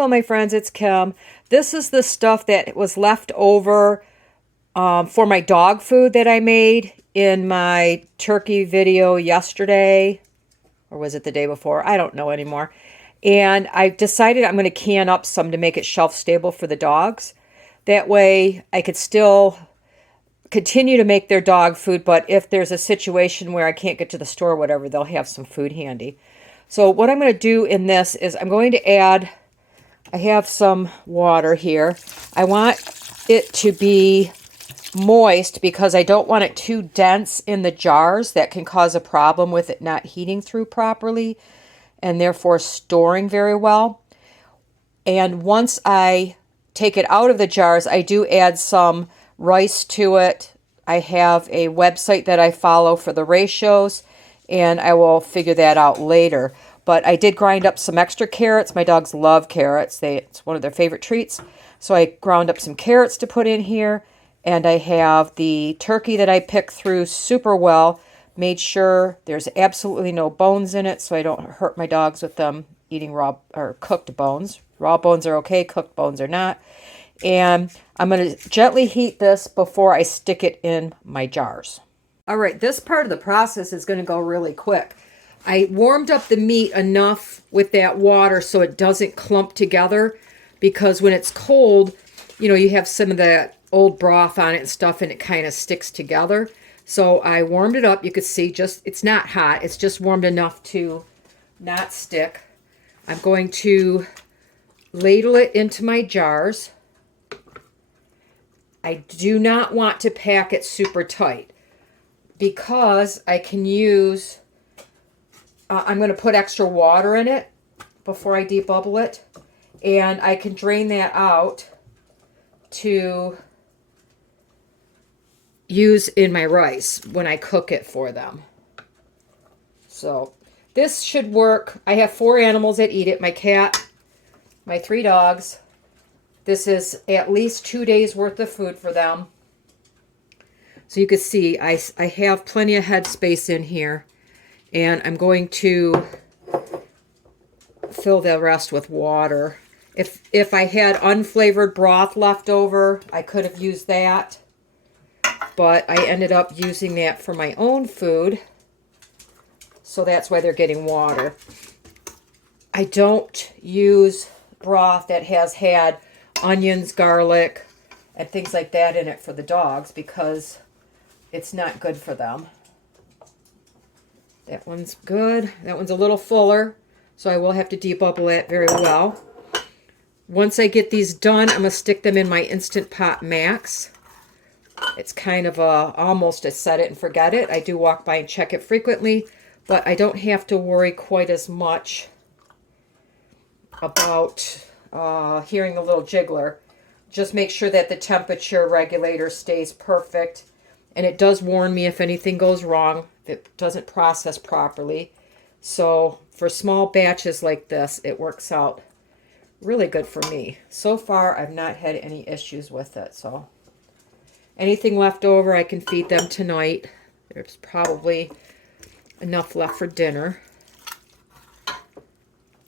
Hello, my friends, it's Kim. This is the stuff that was left over for my dog food that I made in my turkey video yesterday, or was it the day before? I don't know anymore. And I decided I'm going to can up some to make it shelf stable for the dogs. That way I could still continue to make their dog food, but if there's a situation where I can't get to the store or whatever, they'll have some food handy. So what I'm going to do in this is I'm going to add, I have some water here. I want it to be moist because I don't want it too dense in the jars. That can cause a problem with it not heating through properly and therefore storing very well. And once I take it out of the jars, I do add some rice to it. I have a website that I follow for the ratios, and I will figure that out later. But I did grind up some extra carrots. My dogs love carrots. It's one of their favorite treats. So I ground up some carrots to put in here. And I have the turkey that I picked through super well. Made sure there's absolutely no bones in it so I don't hurt my dogs with them eating raw or cooked bones. Raw bones are okay, cooked bones are not. And I'm going to gently heat this before I stick it in my jars. All right, this part of the process is going to go really quick. I warmed up the meat enough with that water so it doesn't clump together, because when it's cold, you have some of that old broth on it and stuff, and it kind of sticks together. So I warmed it up. You could see it's not hot. It's just warmed enough to not stick. I'm going to ladle it into my jars. I do not want to pack it super tight because I can use, I'm going to put extra water in it before I debubble it. And I can drain that out to use in my rice when I cook it for them. So this should work. I have 4 animals that eat it. My cat, my 3 dogs. This is at least 2 days worth of food for them. So you can see I have plenty of head space in here. And I'm going to fill the rest with water. If I had unflavored broth left over, I could have used that. But I ended up using that for my own food. So that's why they're getting water. I don't use broth that has had onions, garlic, and things like that in it for the dogs because it's not good for them. That one's good. That one's a little fuller, so I will have to debubble it very well. Once I get these done, I'm going to stick them in my Instant Pot Max. It's kind of almost a set it and forget it. I do walk by and check it frequently, but I don't have to worry quite as much about hearing the little jiggler. Just make sure that the temperature regulator stays perfect. And it does warn me if anything goes wrong, if it doesn't process properly. So for small batches like this, it works out really good for me. So far, I've not had any issues with it. So anything left over, I can feed them tonight. There's probably enough left for dinner.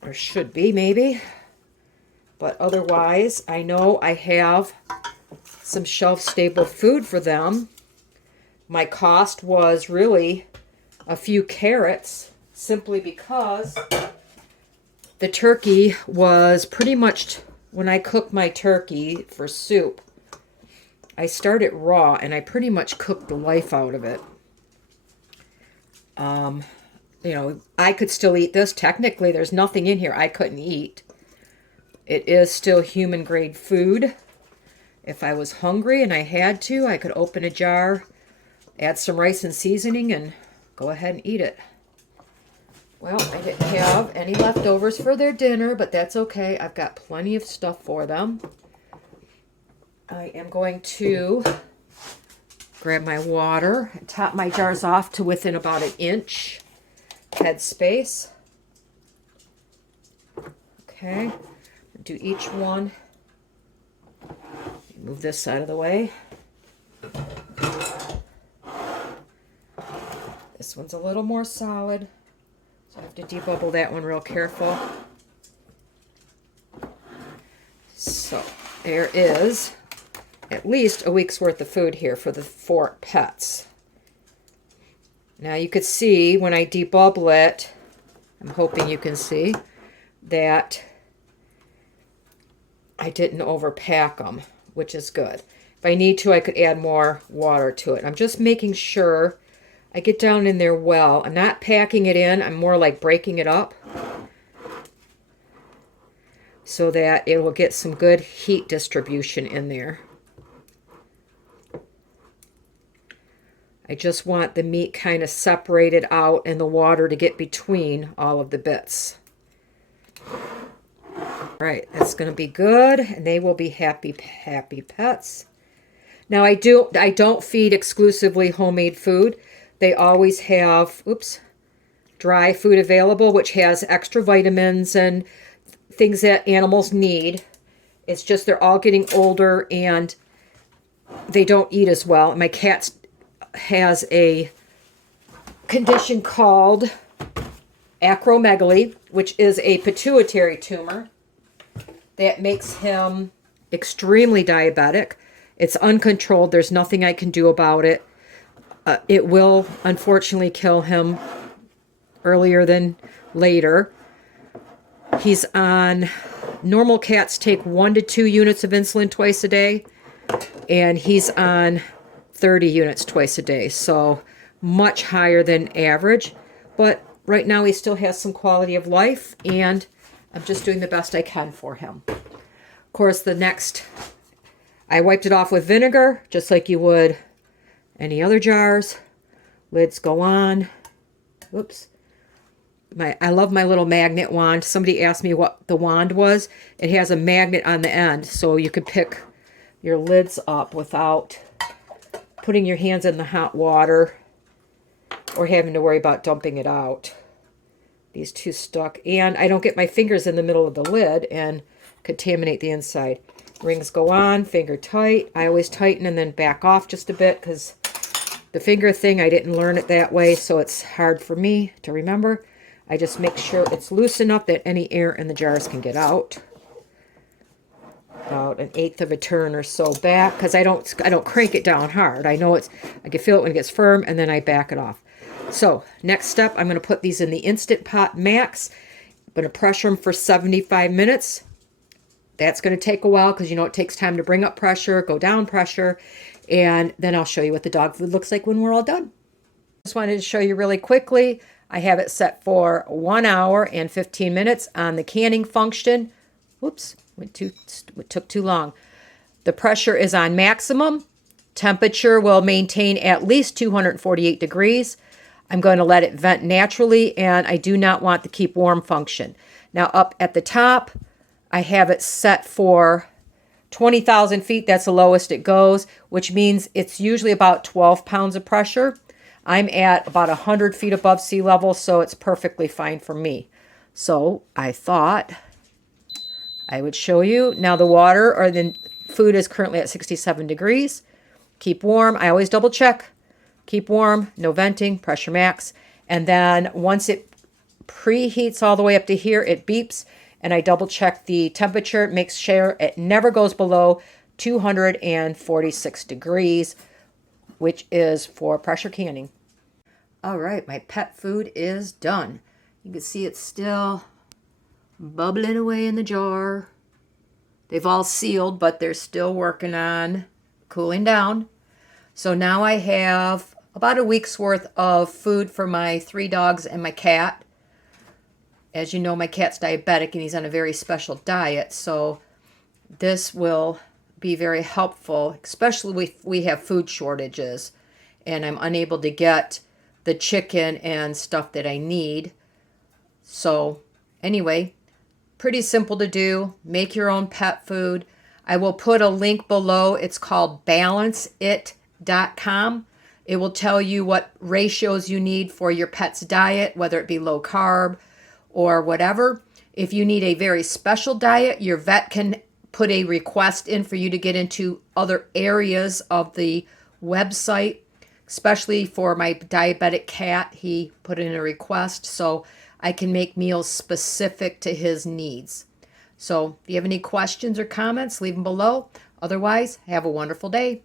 Or should be, maybe. But otherwise, I know I have some shelf-stable food for them. My cost was really a few carrots, simply because the turkey was pretty much, when I cook my turkey for soup, I start it raw and I pretty much cook the life out of it. I could still eat this. Technically, there's nothing in here I couldn't eat. It is still human grade food. If I was hungry and I had to, I could open a jar, add some rice and seasoning, and go ahead and eat it. Well, I didn't have any leftovers for their dinner, but that's okay. I've got plenty of stuff for them. I am going to grab my water and top my jars off to within about 1 inch head space. Okay, do each one. Move this side of the way. This one's a little more solid, so I have to debubble that one real careful. So there is at least a week's worth of food here for the 4 pets. Now you could see when I debubble it, I'm hoping you can see, that I didn't overpack them, which is good. If I need to, I could add more water to it. I'm just making sure I get down in there well. I'm not packing it in. I'm more like breaking it up so that it will get some good heat distribution in there. I just want the meat kind of separated out and the water to get between all of the bits. All right, that's going to be good, and they will be happy pets. Now I don't feed exclusively homemade food. They always have, dry food available, which has extra vitamins and things that animals need. It's just they're all getting older and they don't eat as well. My cat has a condition called acromegaly, which is a pituitary tumor that makes him extremely diabetic. It's uncontrolled. There's nothing I can do about it. It will unfortunately kill him earlier than later. He's on, normal cats take 1 to 2 units of insulin twice a day, and he's on 30 units twice a day, so much higher than average. But right now he still has some quality of life, and I'm just doing the best I can for him. Of course, I wiped it off with vinegar, just like you would any other jars. Lids go on. Oops. I love my little magnet wand. Somebody asked me what the wand was. It has a magnet on the end, so you could pick your lids up without putting your hands in the hot water or having to worry about dumping it out. These two stuck, and I don't get my fingers in the middle of the lid and contaminate the inside. Rings go on, finger tight. I always tighten and then back off just a bit because the finger thing, I didn't learn it that way, so it's hard for me to remember. I just make sure it's loose enough that any air in the jars can get out. About 1/8 of a turn or so back, because I don't crank it down hard. I can feel it when it gets firm, and then I back it off. So next step, I'm going to put these in the Instant Pot Max. I'm going to pressure them for 75 minutes. That's going to take a while because it takes time to bring up pressure, go down pressure, and then I'll show you what the dog food looks like when we're all done. Just wanted to show you really quickly. I have it set for 1 hour and 15 minutes on the canning function. Whoops, it took too long. The pressure is on maximum. Temperature will maintain at least 248 degrees. I'm going to let it vent naturally, and I do not want the keep warm function. Now up at the top, I have it set for 20,000 feet. That's the lowest it goes, which means it's usually about 12 pounds of pressure. I'm at about 100 feet above sea level, so it's perfectly fine for me. So I thought I would show you. Now the water or the food is currently at 67 degrees. Keep warm. I always double check. Keep warm, no venting, pressure max. And then once it preheats all the way up to here, it beeps. And I double check the temperature, make sure it never goes below 246 degrees, which is for pressure canning. All right, my pet food is done. You can see it's still bubbling away in the jar. They've all sealed, but they're still working on cooling down. So now I have about a week's worth of food for my 3 dogs and my cat. As you know, my cat's diabetic and he's on a very special diet, so this will be very helpful, especially if we have food shortages and I'm unable to get the chicken and stuff that I need. So anyway, pretty simple to do. Make your own pet food. I will put a link below. It's called balanceit.com. It will tell you what ratios you need for your pet's diet, whether it be low carb or whatever. If you need a very special diet, your vet can put a request in for you to get into other areas of the website, especially for my diabetic cat. He put in a request so I can make meals specific to his needs. So if you have any questions or comments, leave them below. Otherwise, have a wonderful day.